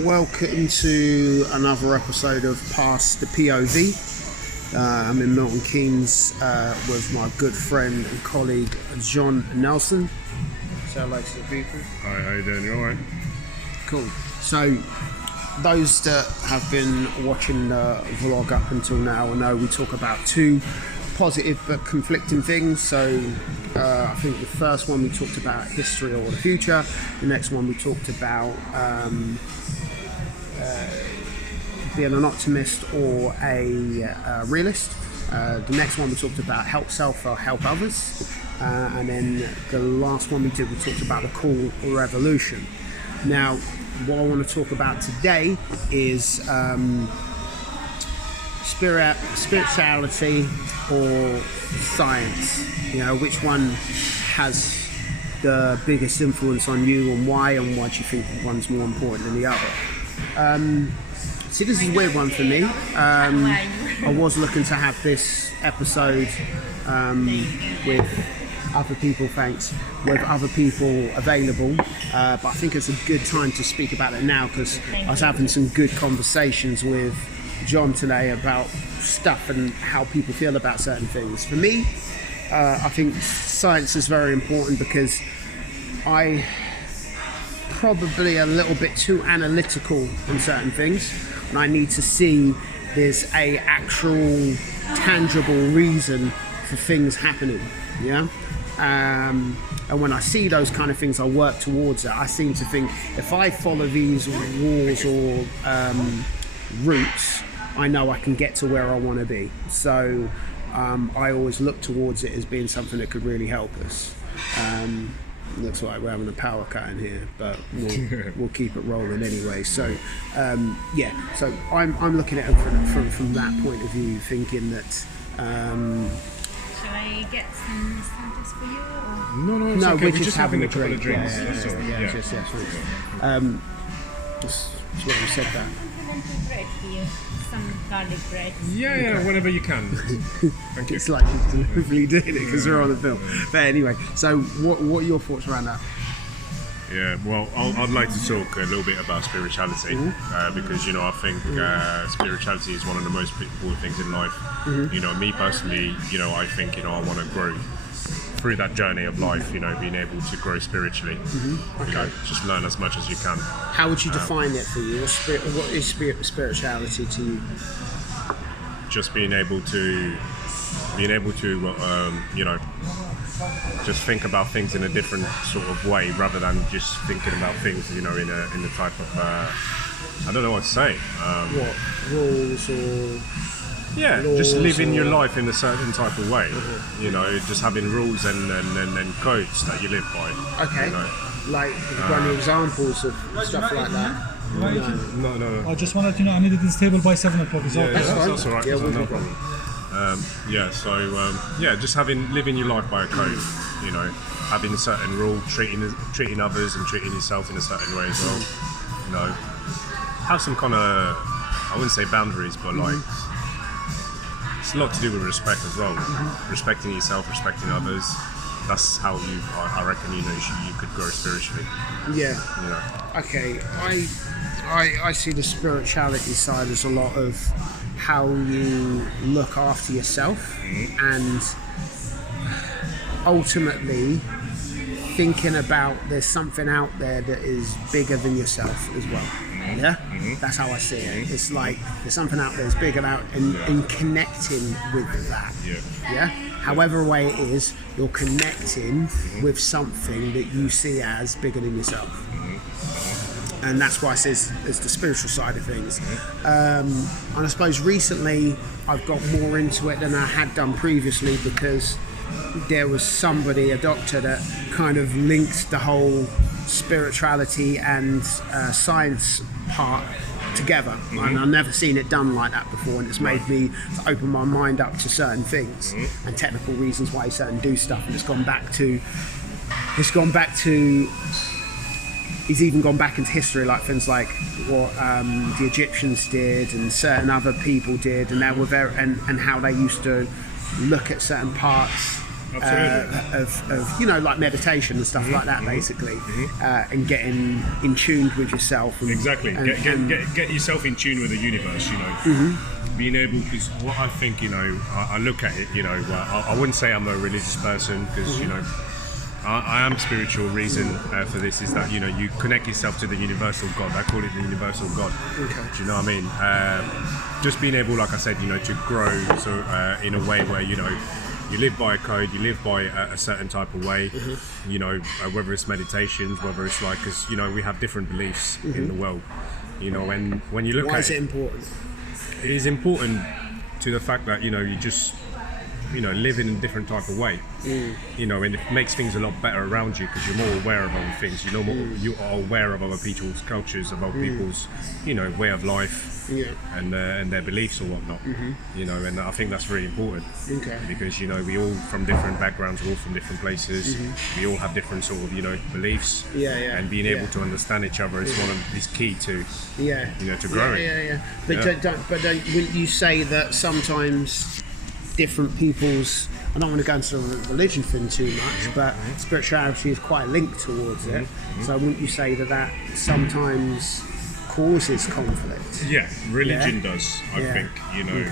Welcome to another episode of Past the POV. I'm in Milton Keynes with my good friend and colleague John Nelson. Say hello to the people. Hi, how you doing? You alright? Cool. So, those that have been watching the vlog up until now will know we talk about two positive but conflicting things. So I think the first one we talked about history or the future. The next one we talked about being an optimist or a realist. The next one we talked about help self or help others. And then the last one we did, we talked about the cool revolution. Now, what I want to talk about today is spirituality or science. You know, which one has the biggest influence on you and why do you think one's more important than the other? See, this is a weird one for me. I was looking to have this episode with other people, with other people available, but I think it's a good time to speak about it now because I was having some good conversations with John today about stuff and how people feel about certain things. For me, I think science is very important because I probably a little bit too analytical on certain things, and I need to see there's a actual tangible reason for things happening. Yeah. And when I see those kind of things, I work towards it. I seem to think if I follow these rules or routes, I know I can get to where I want to be. So I always look towards it as being something that could really help us. Looks like we're having a power cut in here, but we'll keep it rolling anyway. So so I'm looking at it from that point of view, thinking that. Shall I get some starters for you? Or? No, it's No, okay. we're We're just having a couple of drinks. That's why we said that. Complimentary bread here, some garlic bread. Yeah, whenever you can. Thank you. It's like he's deliberately doing it because we're on the film. But anyway, so what are your thoughts around that? Yeah, well, I'd like to talk a little bit about spirituality because, I think spirituality is one of the most important things in life. Me personally, I think, I want to grow through that journey of life, being able to grow spiritually. Okay. Just learn as much as you can. How would you define it for you? What is spirituality to you? Just being able to just think about things in a different sort of way rather than just thinking about things, in a type of, I don't know what to say. What, rules or... Yeah, just living your life in a certain type of way. Just having rules and codes that you live by. Okay. Like, one examples of stuff like that. No. I just wanted to know, I needed this table by 7 o'clock. Is that That's all right. Yeah, No problem. Just living your life by a code. Having a certain rule, treating others and treating yourself in a certain way as well. Have some kind of, I wouldn't say boundaries, but like. It's a lot to do with respect as well. Respecting yourself, respecting others. That's how I reckon, you could grow spiritually. Yeah. Okay. I see the spirituality side as a lot of how you look after yourself and ultimately thinking about there's something out there that is bigger than yourself as well. Yeah, that's how I see it. It's like there's something out there that's bigger out and connecting with that. Yeah. However way it is, you're connecting with something that you see as bigger than yourself. And that's why I say it's the spiritual side of things. And I suppose recently I've got more into it than I had done previously because there was somebody, a doctor, that kind of linked the whole spirituality and science part together, and I've never seen it done like that before, and it's made me open my mind up to certain things and technical reasons why certain do stuff, and he's even gone back into history, like things like what the Egyptians did and certain other people did, and they were and how they used to look at certain parts of like meditation and stuff like that, basically, and getting in tune with yourself. And, Exactly. Get yourself in tune with the universe, Being able, because what I think, I look at it, I wouldn't say I'm a religious person, because, I am spiritual. Reason for this is that, you connect yourself to the universal God. I call it the universal God. Okay. Do you know what I mean? Just being able, like I said, to grow in a way where, you live by a code, you live by a certain type of way, whether it's meditations, whether it's like, because, we have different beliefs in the world, and when you look Why at is it important? it is important to the fact that, you just, live in a different type of way, and it makes things a lot better around you because you're more aware of other things, you are aware of other people's cultures, of other people's, way of life. And their beliefs or whatnot, and I think that's very important. Okay. Because we all from different backgrounds, we're all from different places. We all have different sort of beliefs. And being able to understand each other is key to to growing. But wouldn't you say that sometimes different people's, I don't want to go into the religion thing too much, but spirituality is quite linked towards it. So wouldn't you say that sometimes causes conflict? Yeah, religion does, I think,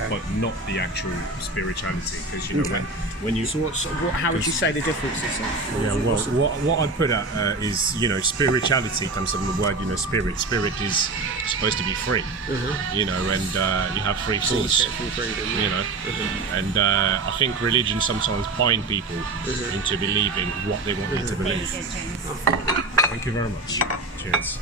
but not the actual spirituality, because when you. So how would you say the difference is? What I put at is spirituality comes from the word spirit. Spirit is supposed to be free, and you have free thoughts, and I think religion sometimes bind people into believing what they want you to believe. Thank you very much. Cheers.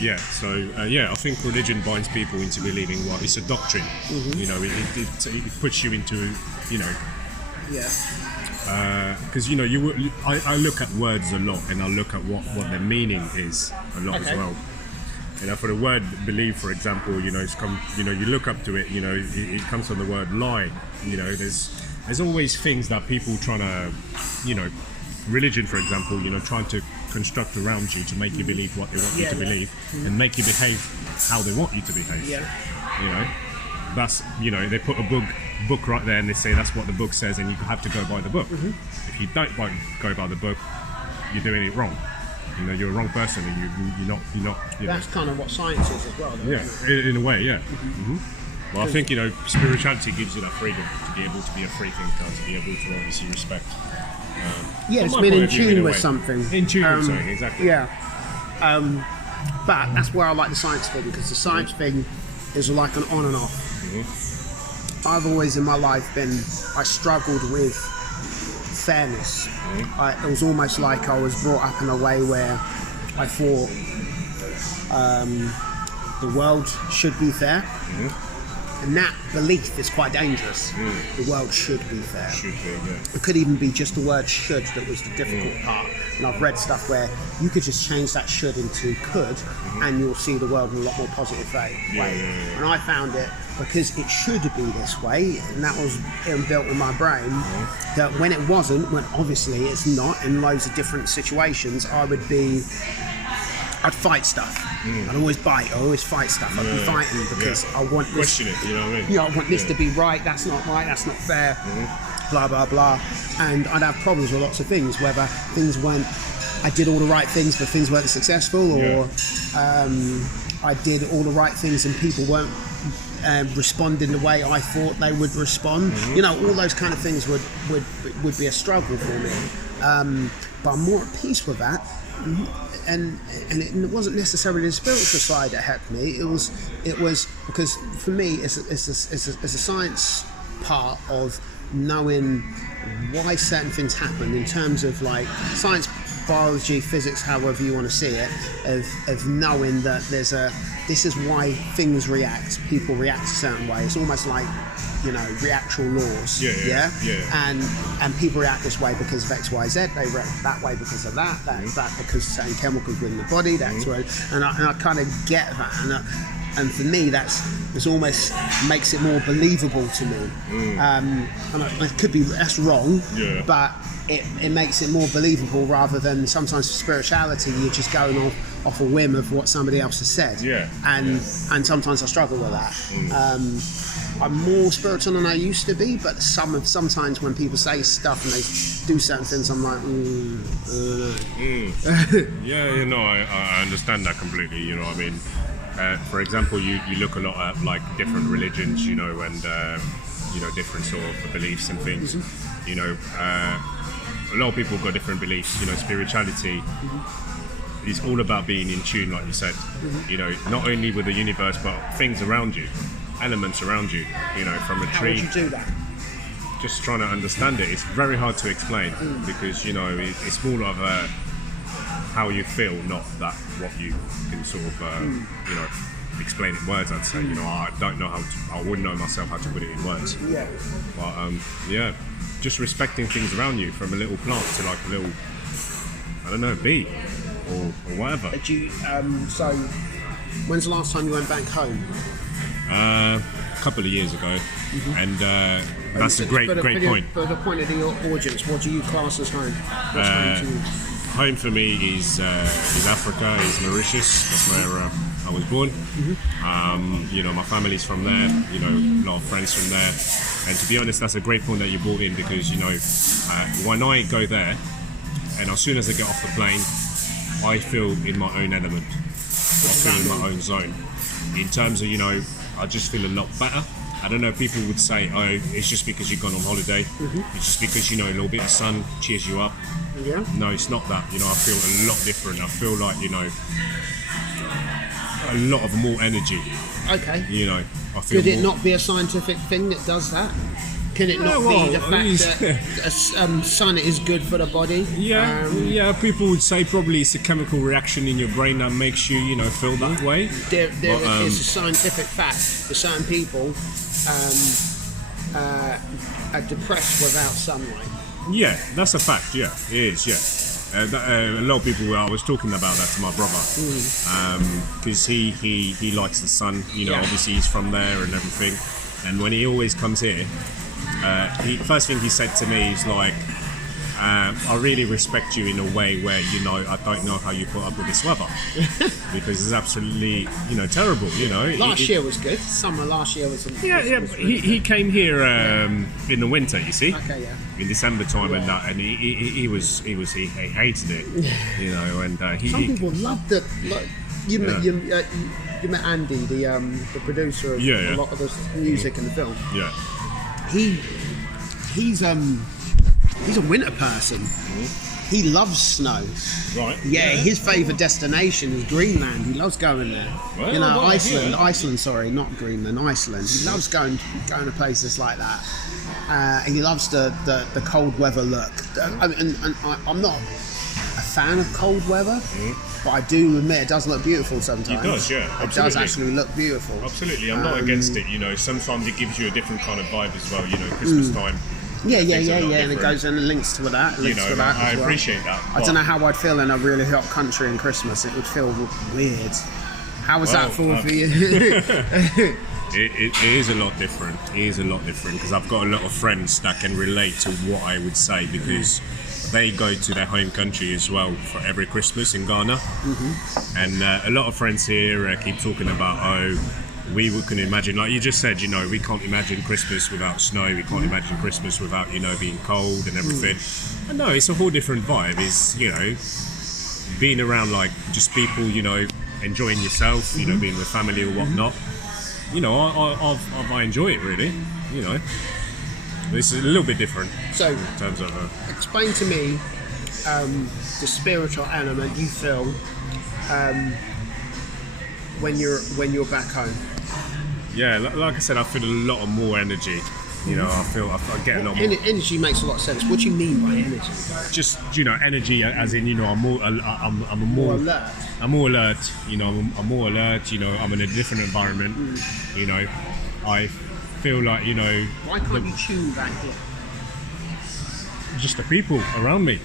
Yeah, so I think religion binds people into believing what it's a doctrine. It puts you into, because I look at words a lot, and I look at what their meaning is a lot as well. For the word believe, for example, it's come, you look up to it, it comes from the word lie. There's always things that people trying to, religion, for example, trying to construct around you to make you believe what they want you to believe, and make you behave how they want you to behave. That's, they put a book right there, and they say that's what the book says, and you have to go by the book. If you don't go by the book, you're doing it wrong. You're a wrong person, and you're not. That's kind of what science is as well, though, in a way, Well, I think spirituality gives you that freedom to be able to be a free thinker, to be able to obviously respect. It's been in tune with something. In tune with something, exactly. But that's where I like the science thing, because the science thing is like an on and off. I've always in my life I struggled with fairness. It was almost like I was brought up in a way where I thought the world should be fair. And that belief is quite dangerous. The world should be fair. It could even be just the word should that was the difficult part. And I've read stuff where you could just change that should into could, and you'll see the world in a lot more positive way. And I found it, because it should be this way, and that was inbuilt in my brain, that when it wasn't, when obviously it's not, in loads of different situations, I'd fight stuff. I'd always bite. I always fight stuff. I'd be fighting because I want this. Question it, you know what I mean? I want this to be right. That's not right. That's not fair. Blah blah blah. And I'd have problems with lots of things. Whether things weren't, I did all the right things, but things weren't successful, or I did all the right things and people weren't responding the way I thought they would respond. All those kind of things would be a struggle for me. But I'm more at peace with that. And it wasn't necessarily the spiritual side that helped me. It was because for me it's a science part of knowing why certain things happen, in terms of like science, biology, physics, however you want to see it, of knowing that this is why things react. People react a certain way. It's almost like reactual laws. And people react this way because of X, Y, Z. They react that way because of that. That because certain chemicals within the body. That's where, and I kind of get that. and for me it's almost makes it more believable to me. And it could be that's wrong, but it makes it more believable rather than sometimes for spirituality you're just going off a whim of what somebody else has said. And sometimes I struggle with that. I'm more spiritual than I used to be, but sometimes when people say stuff and they do certain things, I'm like, I understand that completely. You know, I mean, for example, you look a lot at like different religions, you know, and you know, different sort of beliefs and things. You know, a lot of people got different beliefs. You know, spirituality is all about being in tune, like you said. You know, not only with the universe, but things around you. Elements around you, you know, from a tree. How would you do that? Just trying to understand it. It's very hard to explain because, you know, it's more of how you feel, not that what you can sort of, you know, explain in words. I'd say, you know, I don't know I wouldn't know myself how to put it in words. But just respecting things around you, from a little plant to like a little, I don't know, bee or whatever. So, when's the last time you went back home? A couple of years ago, and that's a great point. For the point of the audience, what do you class as home? What's home to you? Home for me is Africa, is Mauritius. That's where I was born. You know, my family's from there. You know, a lot of friends from there. And to be honest, that's a great point that you brought in because, you know, when I go there, and as soon as I get off the plane, I feel in my own element. I feel in my own zone. In terms of, you know, I just feel a lot better. I don't know, people would say, oh, it's just because you've gone on holiday. It's just because, you know, a little bit of sun cheers you up. No, it's not that. You know, I feel a lot different. I feel like, you know, a lot of more energy. Okay. You know, I feel Could it not be a scientific thing that does that? Can it not be the fact that sun is good for the body? People would say probably it's a chemical reaction in your brain that makes you, you know, feel that way. There is a scientific fact that certain people are depressed without sunlight. Yeah, that's a fact. Yeah, it is. Yeah, a lot of people. I was talking about that to my brother because he likes the sun. You know, obviously he's from there and everything. And when he always comes here, first thing he said to me is like, I really respect you in a way where, you know, I don't know how you put up with this weather because it's absolutely, you know, terrible. You know, last year was good. Summer last year was. He came here in the winter. You see, in December time and that, and he hated it. You know, and some people loved it. Like, you met Andy, the producer of a lot of the music in the film. He's a winter person. He loves snow. Right. His favourite destination is Greenland. He loves going there. Well, you know, Iceland. Sorry, not Greenland. Iceland. He loves going to places like that. He loves the cold weather look. I'm not a fan of cold weather, but I do admit it does look beautiful sometimes. It does, yeah. It does actually look beautiful. Absolutely, I'm not against it. You know, sometimes it gives you a different kind of vibe as well. You know, Christmas time. Yeah, and it goes and links to that. I appreciate that. I don't know how I'd feel in a really hot country in Christmas. It would feel weird. How was that for you? It is a lot different. It is a lot different because I've got a lot of friends that can relate to what I would say because they go to their home country as well for every Christmas in Ghana. And a lot of friends here keep talking about, we can imagine, like you just said, you know, we can't imagine Christmas without snow, we can't imagine Christmas without, you know, being cold and everything. And no, it's a whole different vibe. It's, you know, being around like just people, you know, enjoying yourself, you know, being with family or whatnot. You know, I enjoy it really, you know. This is a little bit different. So, in terms of explain to me the spiritual element you feel when you're back home. Yeah, like I said, I feel a lot of more energy. You know, I get a lot more. Energy makes a lot of sense. What do you mean by energy? Just, you know, energy as in, you know, I'm more alert. I'm more alert. You know, I'm more alert. You know, I'm in a different environment. You know, I feel like, you know. Why can't you tune back here? Just the people around me.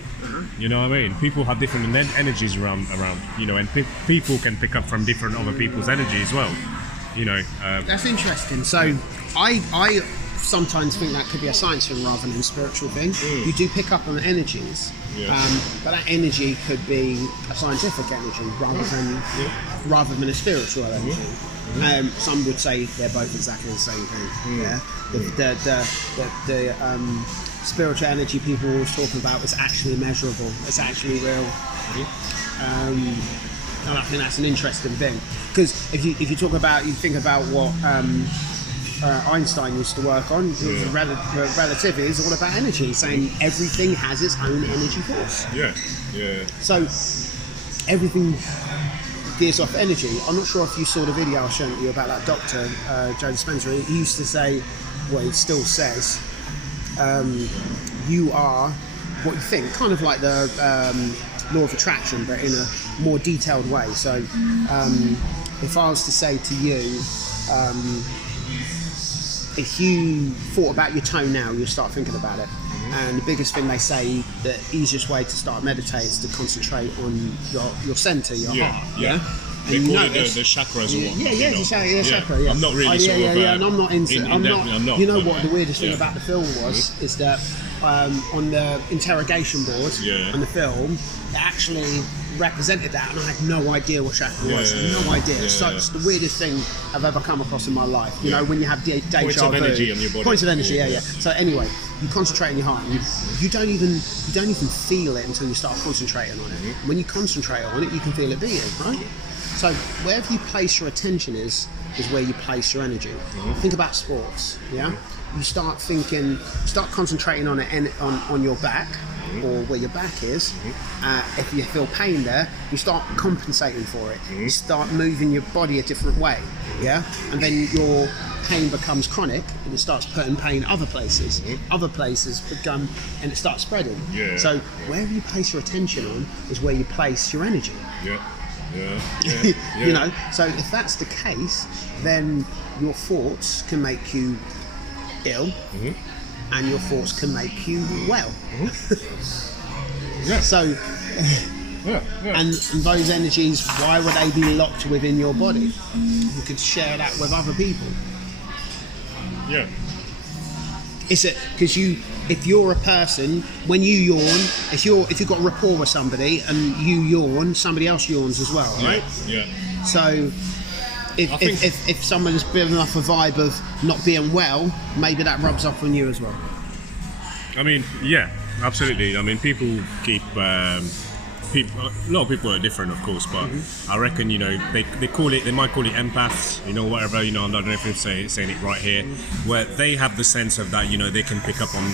You know what I mean? People have different energies around. You know, and people can pick up from different other people's energy as well. You know, That's interesting. So I sometimes think that could be a science thing rather than a spiritual thing. You do pick up on energies, but that energy could be a scientific energy rather than a spiritual energy. Some would say they're both exactly the same thing. Yeah, the spiritual energy people were always talking about is actually measurable. It's actually real. And I think that's an interesting thing, because if you think about what Einstein used to work on, relativity is all about energy, saying everything has its own energy force. So everything gears off energy. I'm not sure if you saw the video I was showing you about that doctor, Joe Dispenza. He used to say, well, he still says, you are what you think, kind of like the law of attraction, but in a more detailed way. So if I was to say to you, if you thought about your tone now, you'll start thinking about it. And the biggest thing they say, the easiest way to start meditating is to concentrate on your center, your heart. Yeah. They call it the chakras or what? The chakra. Yeah. I'm not really sort of. And I'm not into. I'm not. You know what the weirdest thing about the film is that on the interrogation board on the film, it actually represented that, and I had no idea what chakra was. No idea. So it's the weirdest thing I've ever come across in my life. You know, when you have deja vu. Points of energy on your body. Points of energy. So anyway, you concentrate on your heart, and you don't even feel it until you start concentrating on it. When you concentrate on it, you can feel it beating, right? So wherever you place your attention is where you place your energy. Think about sports. You start concentrating on it on your back, or where your back is. If you feel pain there, you start compensating for it. You start moving your body a different way, and then your pain becomes chronic, and it starts putting pain other places. Other places become, and it starts spreading. So wherever you place your attention on is where you place your energy. You know, so if that's the case, then your thoughts can make you ill, and your thoughts can make you well. So, and those energies, why would they be locked within your body? You could share that with other people. Is it because if you're a person, when you yawn, if you've got rapport with somebody and you yawn, somebody else yawns as well, right? So if someone is building up a vibe of not being well, maybe that rubs off on you as well. I mean, absolutely. I mean, people keep. A lot of people are different, of course, but I reckon, you know, they might call it empaths, you know, whatever, you know, I don't know if I'm saying it right here, where they have the sense of that, you know, they can pick up on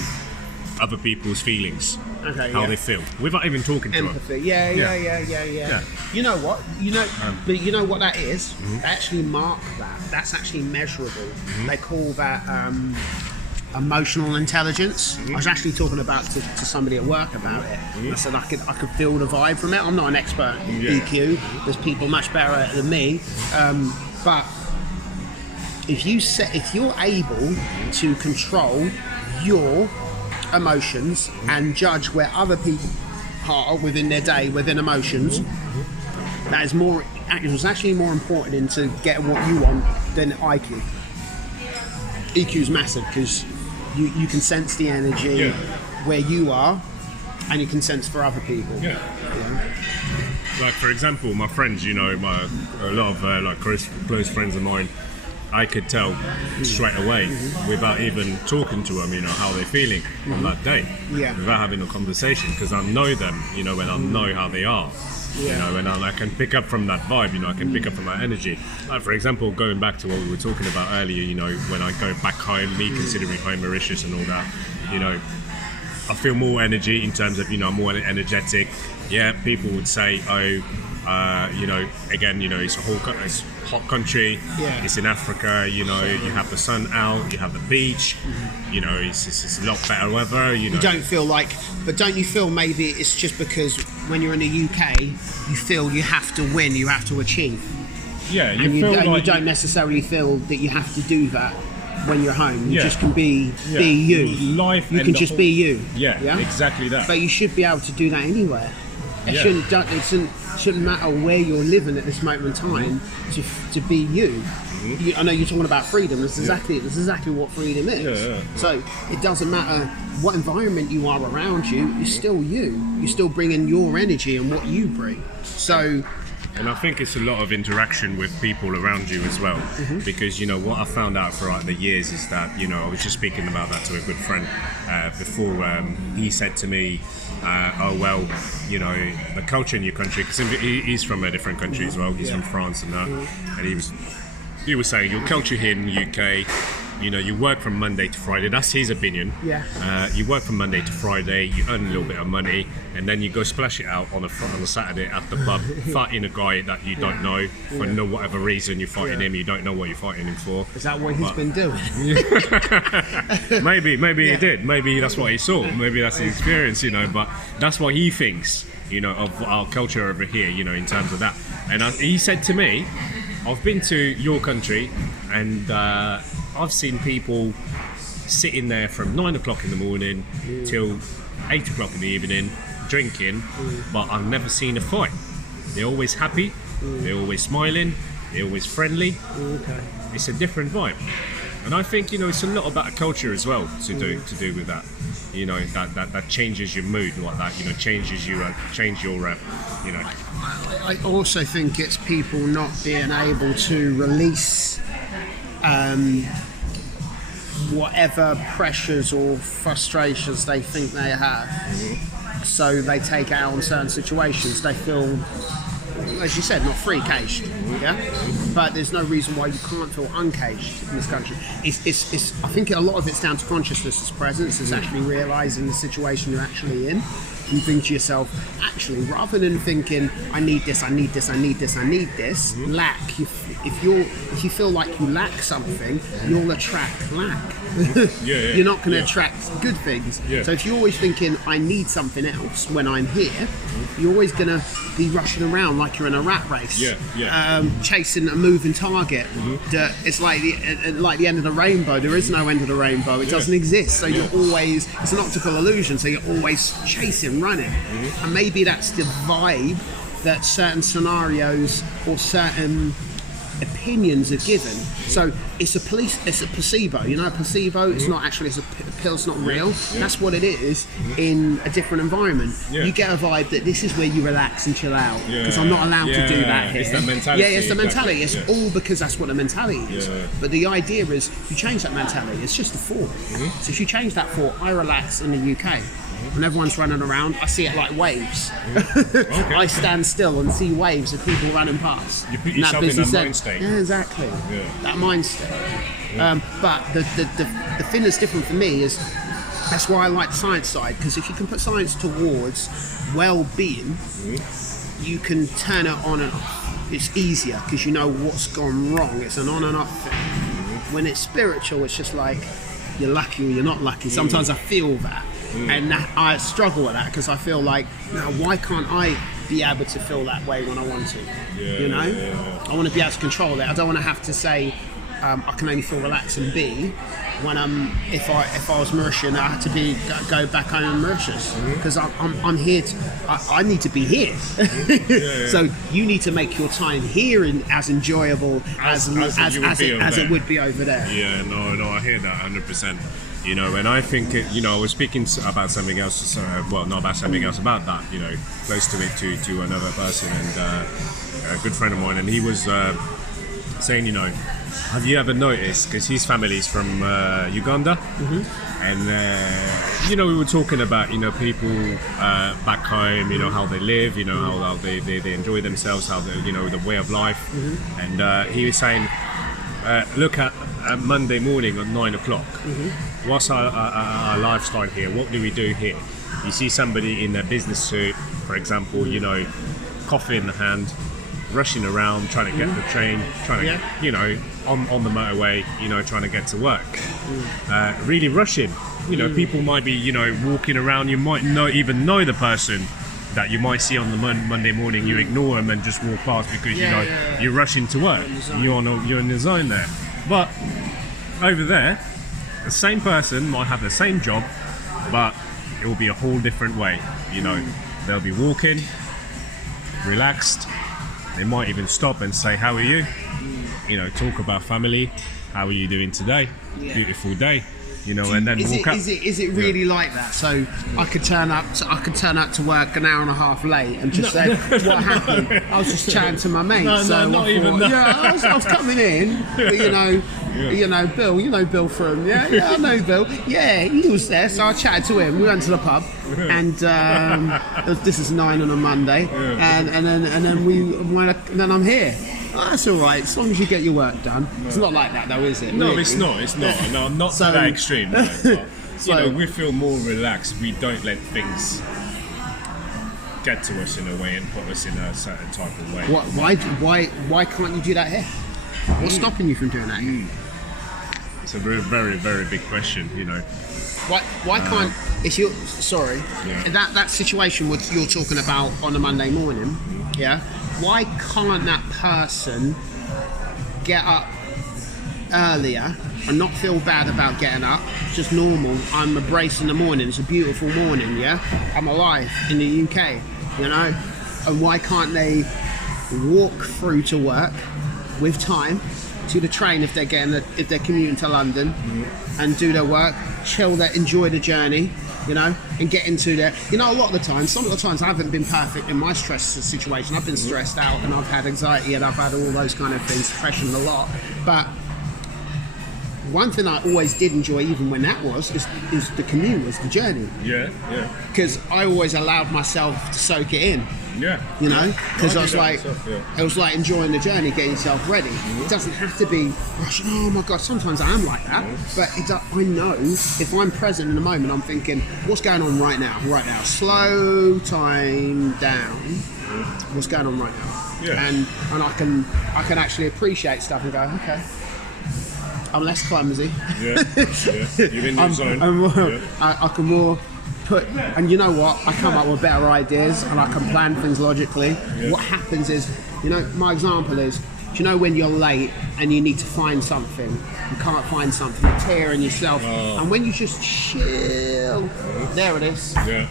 other people's feelings, how they feel, without even talking to them. Empathy, yeah. You know what? But you know what that is? They actually mark that. That's actually measurable. They call that emotional intelligence. I was actually talking about to somebody at work about it. I said I could feel the vibe from it. I'm not an expert in EQ. There's people much better than me. But if you're able to control your emotions and judge where other people are within their day, within emotions, that is more. It's actually more important into getting what you want than IQ. EQ is massive because you can sense the energy where you are, and you can sense for other people. Like, for example, my friends, you know, a lot of like close friends of mine, I could tell straight away without even talking to them, you know, how they're feeling on that day, without having a conversation, because I know them, you know, and I know how they are. You know, and I can pick up from that vibe, you know, I can pick up from that energy. Like, for example, going back to what we were talking about earlier, you know, when I go back home, me considering home Mauritius and all that, you know, I feel more energy in terms of, you know, I'm more energetic. People would say, you know, again, you know, it's hot country, it's in Africa, you know, you have the sun out, you have the beach, you know, it's a lot better weather, you know. You don't feel like, but don't you feel maybe it's just because when you're in the UK, you feel you have to win, you have to achieve. You don't necessarily feel that you have to do that when you're home. You just can be you. Life you can just be you. Yeah, exactly that. But you should be able to do that anywhere. It Yeah. shouldn't matter where you're living at this moment in time to be you. I know you're talking about freedom. That's exactly what freedom is. Yeah. So it doesn't matter what environment you are around you. You're still you. You're still bringing your energy and what you bring. So. And I think it's a lot of interaction with people around you as well, because what I found out throughout the years is that I was just speaking about that to a good friend before. He said to me, "Oh well, the culture in your country," because he's from a different country as well. He's from France and that, and he was saying your culture here in the UK. You work from Monday to Friday. That's his opinion. Yeah. You work from Monday to Friday. You earn a little bit of money, and then you go splash it out on a Saturday at the pub, fighting a guy that you don't know for no whatever reason. You're fighting him. You don't know what you're fighting him for. Is that what he's been doing? Maybe he did. Maybe that's what he saw. Maybe that's his experience. But that's what he thinks. Of our culture over here. In terms of that. And he said to me, "I've been to your country, and." I've seen people sitting there from 9 o'clock in the morning till 8 o'clock in the evening drinking, but I've never seen a fight. They're always happy, they're always smiling, they're always friendly. It's a different vibe. And I think it's a lot about a culture as well to do with that. That changes your mood like that. Changes you, change your I also think it's people not being able to release whatever pressures or frustrations they think they have. So they take it out on certain situations. They feel, as you said, not free caged, but there's no reason why you can't feel uncaged in this country. It's I think a lot of it's down to consciousness, presence. It's actually realising the situation you're actually in. You think to yourself, actually, rather than thinking, I need this, lack. If you feel like you lack something, you'll attract lack. You're not going to attract good things. So if you're always thinking, I need something else when I'm here, you're always going to be rushing around like you're in a rat race, chasing a moving target. It's like the end of the rainbow. There is no end of the rainbow. It doesn't exist. So you're always, it's an optical illusion. So you're always chasing, running, and maybe that's the vibe that certain scenarios or certain opinions are given. So it's a placebo. A placebo. It's not actually. It's a pill. It's not real. That's what it is in a different environment. You get a vibe that this is where you relax and chill out because I'm not allowed to do that here. It's the mentality. It's the mentality. It's all because that's what the mentality is. But the idea is, if you change that mentality, it's just a thought. So if you change that thought, I relax in the UK. When everyone's running around, I see it like waves. I stand still and see waves of people running past. You put yourself in that mind state. Yeah, exactly. That mind state. But the thing that's different for me is that's why I like the science side, because if you can put science towards well-being, you can turn it on and off. It's easier because you know what's gone wrong. It's an on and off thing. When it's spiritual, it's just like you're lucky or you're not lucky. Sometimes I feel that. And I struggle with that because I feel like, now why can't I be able to feel that way when I want to? I want to be able to control it. I don't want to have to say I can only feel relaxed and be when if I was Mauritian, I had to go back home in Mauritius because I'm here. I need to be here. So you need to make your time here as enjoyable as it would be over there. No, I hear that 100%. And I think, I was speaking about something else, not about something else, about that, close to it to another person and a good friend of mine, and he was saying, have you ever noticed, because his family is from Uganda, and, we were talking about, people back home, how they live, how they enjoy themselves, how they, the way of life, and he was saying, look at Monday morning at 9 o'clock. What's our lifestyle here? What do we do here? You see somebody in a business suit, for example, coffee in the hand, rushing around, trying to get the train, trying to, on the motorway, trying to get to work. Really rushing. People might be, walking around. You might not even know the person that you might see on the Monday morning. You ignore them and just walk past because you're rushing to work. You're in the zone there. But over there, the same person might have the same job, but it will be a whole different way. They'll be walking, relaxed. They might even stop and say, "How are you?" You know, talk about family. How are you doing today? Yeah. Beautiful day. You know, and then walk up. Is it really like that? So I could turn up to work an hour and a half late and just say, "What happened?" I was just chatting to my mate. No, so not I even thought, that. yeah, I was coming in, but Bill, you know Bill from I know Bill. Yeah, he was there, so I chatted to him. We went to the pub, and this is 9 on a Monday, and then I'm here. Oh, that's all right, as long as you get your work done. No. It's not like that, though, is it? No, really? it's not. No, not to that extreme. No, but, we feel more relaxed. We don't let things get to us in a way and put us in a certain type of way. Why can't you do that here? What's stopping you from doing that here? It's a very, very, very big question. You know. Why can't if you're sorry that situation what you're talking about on a Monday morning? Yeah. Why can't that person get up earlier and not feel bad about getting up? It's just normal. I'm embracing the morning. It's a beautiful morning, yeah? I'm alive in the UK, you know? And why can't they walk through to work with time to the train if they're commuting to London and do their work, enjoy the journey, you know, and get into there. You know, some of the times I haven't been perfect in my stress situation. I've been stressed out and I've had anxiety and I've had all those kind of things, depression a lot. But one thing I always did enjoy, even when that is the commute, was the journey. Yeah. Because I always allowed myself to soak it in. Yeah. You know, because it was like enjoying the journey, getting yourself ready. It doesn't have to be rushing. Oh my God, sometimes I am like that, but I know if I'm present in the moment, I'm thinking, what's going on right now? Right now, slow time down. What's going on right now? Yeah. And I can actually appreciate stuff and go, okay, I'm less clumsy. Yeah. You're in your zone. I can more put, and you know what? I come up with better ideas and I can plan things logically. Yeah. What happens is, you know, my example is, do you know when you're late and you need to find something, you can't find something, you're tearing yourself, and when you just chill, there it is. Yeah.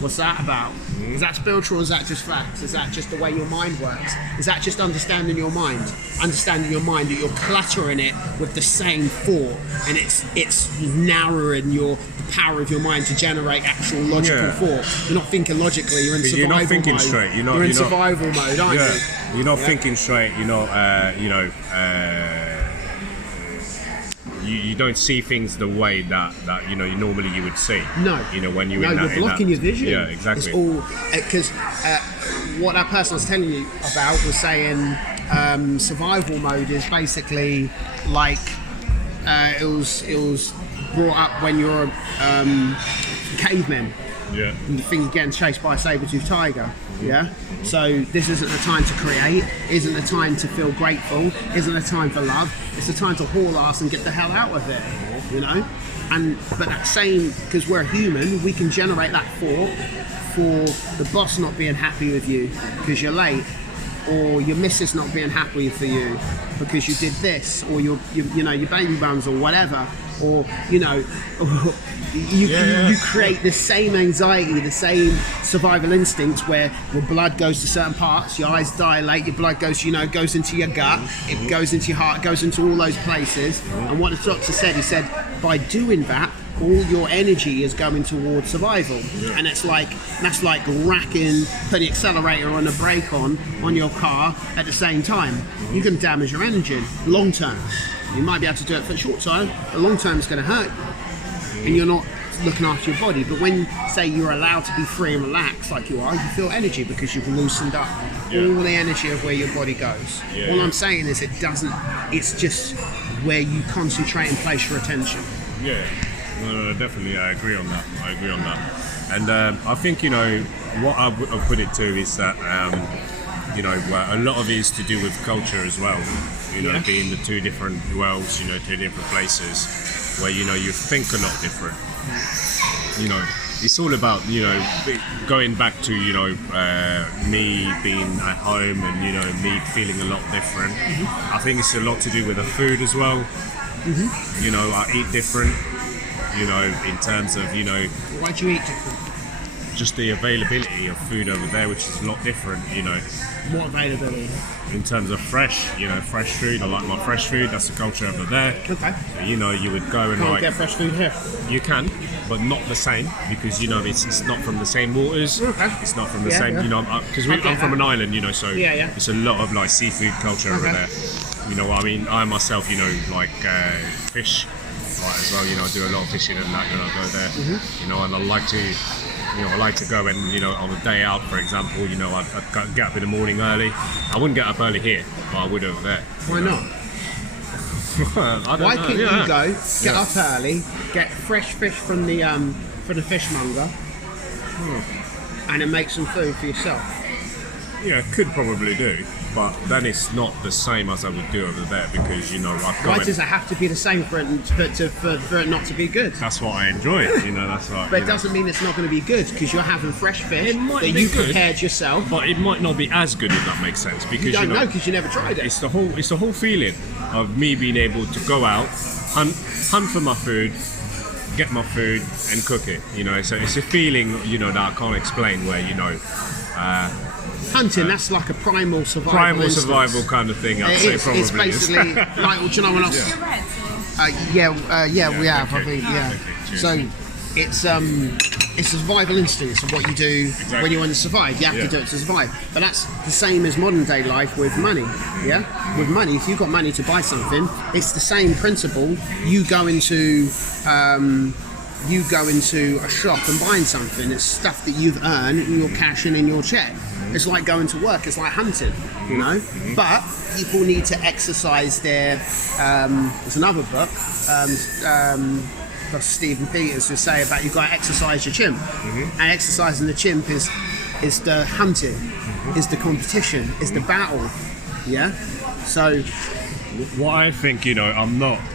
What's that about? Is that spiritual or is that just facts? Is that just the way your mind works? Is that just understanding your mind? Understanding your mind, that you're cluttering it with the same thought, and it's narrowing the power of your mind to generate actual logical thought. You're not thinking logically, you're in survival mode. You're not thinking straight. You're in survival mode, aren't you? You're not thinking straight, you're not, you don't see things the way that you know normally you would see. No. You know, when you're blocking your vision. Yeah, exactly. It's all because what that person was telling you about was saying survival mode is basically like it was brought up when you're cavemen. Yeah. And the thing's getting chased by a saber-toothed tiger. Yeah. So this isn't the time to create. Isn't the time to feel grateful. Isn't the time for love. It's the time to haul ass and get the hell out of it. You know. But that same, because we're human, we can generate that thought for the boss not being happy with you because you're late, or your missus not being happy for you because you did this, or your baby bums or whatever, or you create the same anxiety, the same survival instinct where your blood goes to certain parts, your eyes dilate, your blood goes into your gut, it goes into your heart, goes into all those places. And what the doctor said, he said, by doing that, all your energy is going towards survival. And that's like putting the accelerator on the brake on your car at the same time. You can damage your engine long term. You might be able to do it for a short time, but long term it's going to hurt you. And you're not looking after your body. But when, say, you're allowed to be free and relaxed like you are, you feel energy because you've loosened up all the energy of where your body goes. All I'm saying is it's just where you concentrate and place your attention. Yeah. No, definitely, I agree on that. And I think, what I would put it to is that, a lot of it is to do with culture as well. Being the two different worlds, two different places where, you think a lot different. It's all about, going back to, me being at home and, me feeling a lot different. I think it's a lot to do with the food as well. I eat different. In terms of, Why do you eat different? just the availability of food over there, which is a lot different, you know. What availability? In terms of fresh, you know, fresh food. I like my fresh food. That's the culture over there. Okay. You know, you would go and Can't like get fresh food here. you can, but not the same because you know it's not from the same waters. Okay. It's not from the Yeah, same. yeah. You know, because I get I'm from that. an island, you know, so Yeah. it's a lot of like seafood culture over Okay. there. You know, what I mean, I myself, you know, like fish, like as well. You know, I do a lot of fishing and that. You know, I go there. Mm-hmm. You know, and I like to. You know, I like to go and, you know, on a day out, for example, you know, I'd get up in the morning early. I wouldn't get up early here, but I would over there. Why not? I don't Why know. couldn't Yeah. you go, get Yeah. up early, get fresh fish from the fishmonger, and then make some food for yourself? Yeah, could probably do, but then it's not the same as I would do over there because, you know, I've Why got does it have to be the same for it not to be good? that's what I enjoy, you know, that's what. But you it know. doesn't mean it's not going to be good because you're having fresh fish It might that be you good. prepared yourself. But it might not be as good if that makes sense because You don't know because you never tried it. it's the whole feeling of me being able to go out, hunt for my food, get my food and cook it. You know, so it's a feeling, you know, that I can't explain. Where you know, Hunting, that's like a primal survival. primal instinct. survival kind of thing. I'd It say is. probably It's basically like, do you know when I was? You're right, so We have. I okay. think. Yeah. Okay, cheers. So it's a survival instinct of what you do when you want to survive. You have Yeah. to do it to survive. But that's the same as modern day life with money. Yeah. With money, if you've got money to buy something, it's the same principle. You go into a shop and buying something. It's stuff that you've earned and you're cashing in your check. It's like going to work. It's like hunting, you know. But people need to exercise their. There's another book. Dr. Stephen Peters will say about you've got to exercise your chimp, and exercising the chimp is the hunting, is the competition, is the battle. Yeah. So What I think, you know,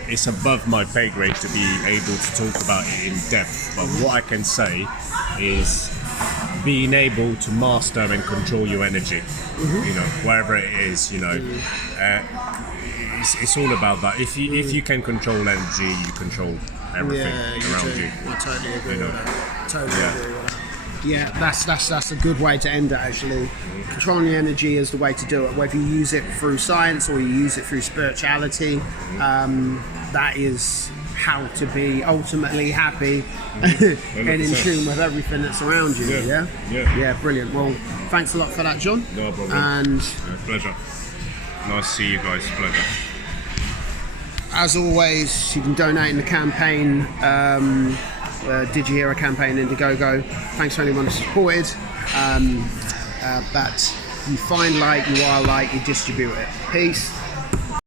it's above my pay grade to be able to talk about it in depth, but what I can say is being able to master and control your energy, you know, wherever it is, you know, it's all about that. If you can control energy, you control everything around you. I totally agree You know. with that. Totally Yeah. agree with that. Yeah, that's a good way to end it actually. Controlling your energy is the way to do it. Whether you use it through science or you use it through spirituality, that is how to be ultimately happy and in 100%. tune with everything that's around you. Yeah. Yeah? Yeah. Brilliant. Well, thanks a lot for that, John. No problem. And Yeah, pleasure. Nice to see you guys. Pleasure. as always, you can donate in the campaign, dIGIHIRO campaign Indiegogo. Thanks to anyone who supported. But you find light, you are light, you distribute it. Peace.